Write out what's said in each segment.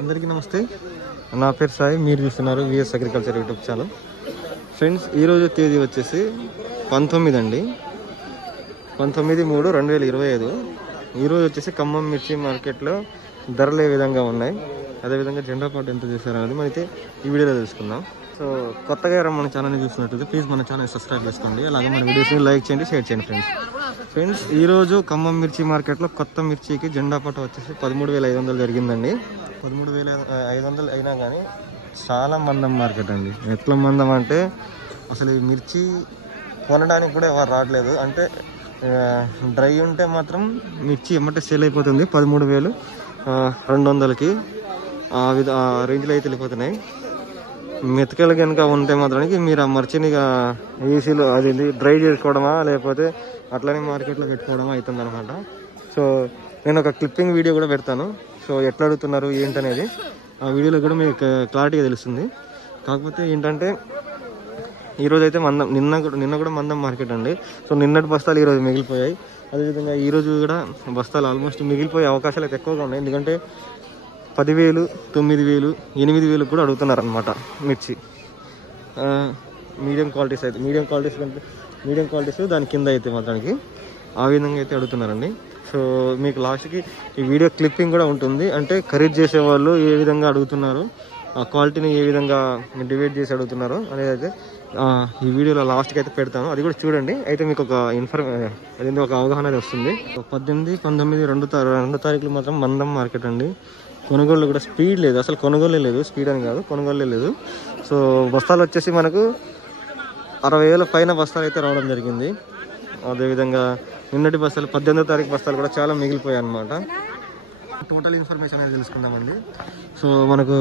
అందరికీ నమస్తే. నా పేరు సాయి. మీరు చూస్తున్నారు VS agriculture YouTube channel. Friends, ఈరోజు తేదీ వచ్చేసి 19 అండి, 19/3/2025. ఈరోజు వచ్చేసి ఖమ్మం మిర్చి మార్కెట్లో ధరలు ఏ విధంగా ఉన్నాయి, అదేవిధంగా జెండా పాటు ఎంత చేశారు అనేది మనైతే ఈ వీడియోలో తెలుసుకుందాం. సో కొత్తగా మన ఛానల్ని చూసినట్లయితే ప్లీజ్ మన ఛానల్ సబ్స్క్రైబ్ చేసుకోండి, అలాగే మన వీడియోస్ని లైక్ చేయండి, షేర్ చేయండి. ఫ్రెండ్స్ ఈరోజు ఖమ్మం మిర్చి మార్కెట్లో కొత్త మిర్చికి జెండా పాట వచ్చేసి 13,500 జరిగిందండి. 13,500 అయినా కానీ చాలా మందం మార్కెట్ అండి. ఎట్లా మందం అంటే అసలు ఈ మిర్చి కొనడానికి కూడా ఎవరు రావట్లేదు. అంటే డ్రై ఉంటే మాత్రం మిర్చి ఎమ్మటే సేల్ అయిపోతుంది 13,200కి, ఆ రేంజ్లో అయితే వెళ్ళిపోతున్నాయి. మెతకలు కనుక ఉంటే మాత్రానికి మీరు ఆ మిర్చిని ఈసీలో అది డ్రై చేసుకోవడమా లేకపోతే అట్లనే మార్కెట్లో పెట్టుకోవడమా అవుతుంది అనమాట. సో నేను ఒక క్లిప్పింగ్ వీడియో కూడా పెడతాను. సో ఎట్లా అడుగుతున్నారు ఏంటనేది ఆ వీడియోలో కూడా మీకు క్లారిటీగా తెలుస్తుంది. కాకపోతే ఏంటంటే ఈరోజు అయితే నిన్న కూడా మందం మార్కెట్ అండి. సో నిన్నటి బస్తాలు ఈరోజు మిగిలిపోయాయి. అదేవిధంగా ఈరోజు కూడా బస్తాలు ఆల్మోస్ట్ మిగిలిపోయే అవకాశాలు అయితే ఎక్కువగా ఉన్నాయి. ఎందుకంటే 10,000, 9,000, 8,000 కూడా అడుగుతున్నారు అనమాట మిర్చి. మీడియం క్వాలిటీస్ అయితే మీడియం క్వాలిటీస్ దాని కింద అయితే మాత్రానికి ఆ విధంగా అయితే అడుగుతున్నారండి. సో మీకు లాస్ట్కి ఈ వీడియో క్లిప్పింగ్ కూడా ఉంటుంది. అంటే ఖరీదు చేసేవాళ్ళు ఏ విధంగా అడుగుతున్నారు, ఆ క్వాలిటీని ఏ విధంగా డివైడ్ చేసి అడుగుతున్నారు అనేది అయితే ఈ వీడియోలో లాస్ట్కి అయితే పెడతాను. అది కూడా చూడండి. అయితే మీకు ఒక ఒక అవగాహన అయితే వస్తుంది. 18, 19, 2 తారీఖులు మాత్రం మందం మార్కెట్ అండి. కొనుగోళ్ళు కూడా స్పీడ్ లేదు, అసలు కొనుగోలే లేదు. స్పీడ్ అని కాదు, కొనుగోలే లేదు. సో బస్తాలు వచ్చేసి మనకు 60,000 పైన బస్తాలు అయితే రావడం జరిగింది. అదేవిధంగా నిన్నటి బస్తాలు 18వ తారీఖు బస్తాలు కూడా చాలా మిగిలిపోయాయి అన్నమాట. టోటల్ ఇన్ఫర్మేషన్ అనేది తెలుసుకుందామండి. సో మనకు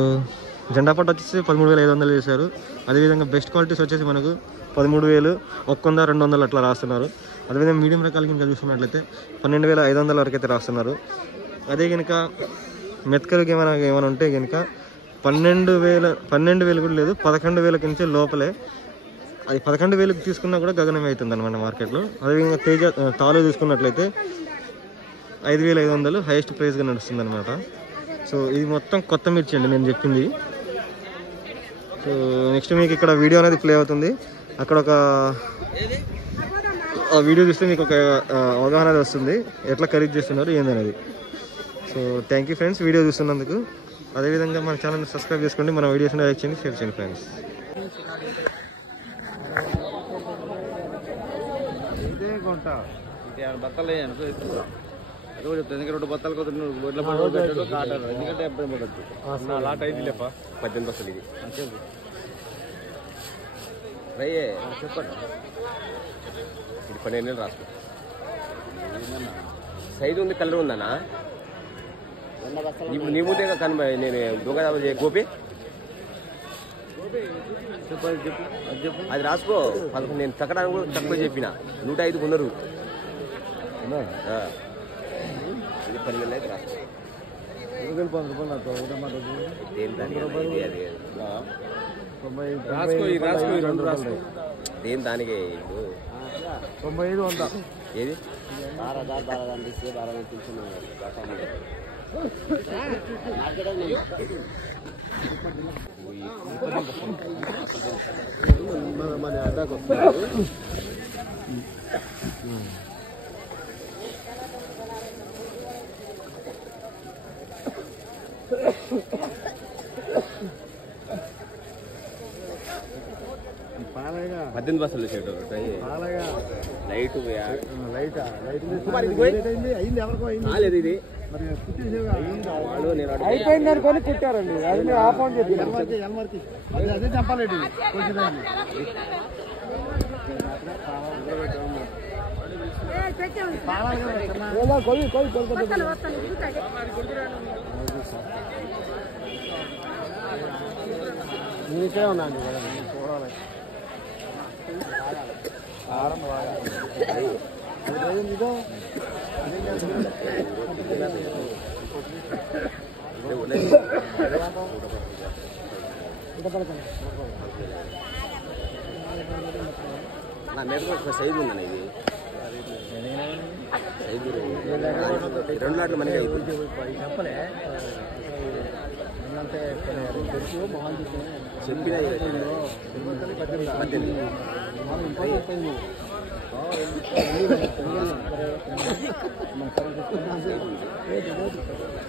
జెండా పట్టు వచ్చేసి 13,500 చేశారు. అదేవిధంగా బెస్ట్ క్వాలిటీస్ వచ్చేసి మనకు 13,000, 100, 200 అట్లా రాస్తున్నారు. అదేవిధంగా మీడియం రకాల కింద చూసుకున్నట్లయితే 12,500 వరకు అయితే రాస్తున్నారు. అదే కనుక మెతకలకి ఏమైనా ఉంటే కనుక 12,000 కూడా లేదు, 11,000 నుంచి లోపలే. అది 11,000కి తీసుకున్నా కూడా గగనం అవుతుంది అనమాట మార్కెట్లో. అదేవిధంగా తాలు చూసుకున్నట్లయితే 5,500 హైయెస్ట్ ప్రైస్గా నడుస్తుంది అనమాట. సో ఇది మొత్తం కొత్త మిర్చి అండి నేను చెప్పింది. సో నెక్స్ట్ మీకు ఇక్కడ వీడియో అనేది ప్లే అవుతుంది. అక్కడ ఆ వీడియో చూస్తే మీకు ఒక అవగాహన అనేది వస్తుంది ఎట్లా ఖరీదు చేస్తున్నారు ఏందనేది. So thank you friends video చూస్తున్నందుకు. అదేవిధంగా మన ఛానల్ని సబ్స్క్రైబ్ చేసుకోండి, మన వీడియోస్ని లైక్ చేయండి, షేర్ చేయండి ఫ్రెండ్స్. బత్తలు ఎందుకంటే 2 బత్తాలు కొద్ది ఎందుకంటే లాట్ అయింది లేప 18 బస్సులు ఇది రయ్యే చెప్పండి. ఇది 12 రాసుకో. సైజు ఉంది, కలర్ ఉందన్నా. ఇప్పుడు నీ ముందే కనుమ నేను దొంగ గోపి చెప్పు అది రాసుకో. నేను తగ్గడానికి కూడా తక్కువ చెప్పిన 105 కొన్నారు. ఇది 12 అయితే రాసుకో. దేని దానికే ఇప్పుడు 95, 100 ఏది మన అడ్డాకు వస్తుంది. పాలగా 18 బస్సులు చేయటం లైట్ ఇది అయిపోయింది అనుకొని కుట్టారండి. అది మీరు ఆఫ్ ఆన్ చెప్పి అదే చెప్పాలండి. నేను ఇక్కడే ఉన్నాను చూడాలి. సైజు ఉందన్న ఇది సైజు 2 లాట్లు మనకి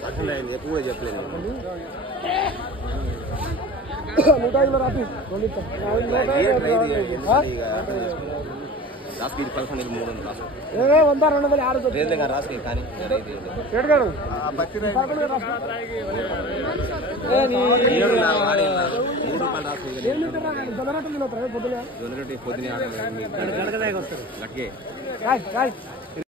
చెప్పిన ఎక్కువ చెప్పలేదు 105 రాపి రాసుకి 10 300 రాసు 100 206 రేట్లుగా రాసుకి కానీ ఏడుగాడు ₹3 రాసు పొద్దున గట్టిగే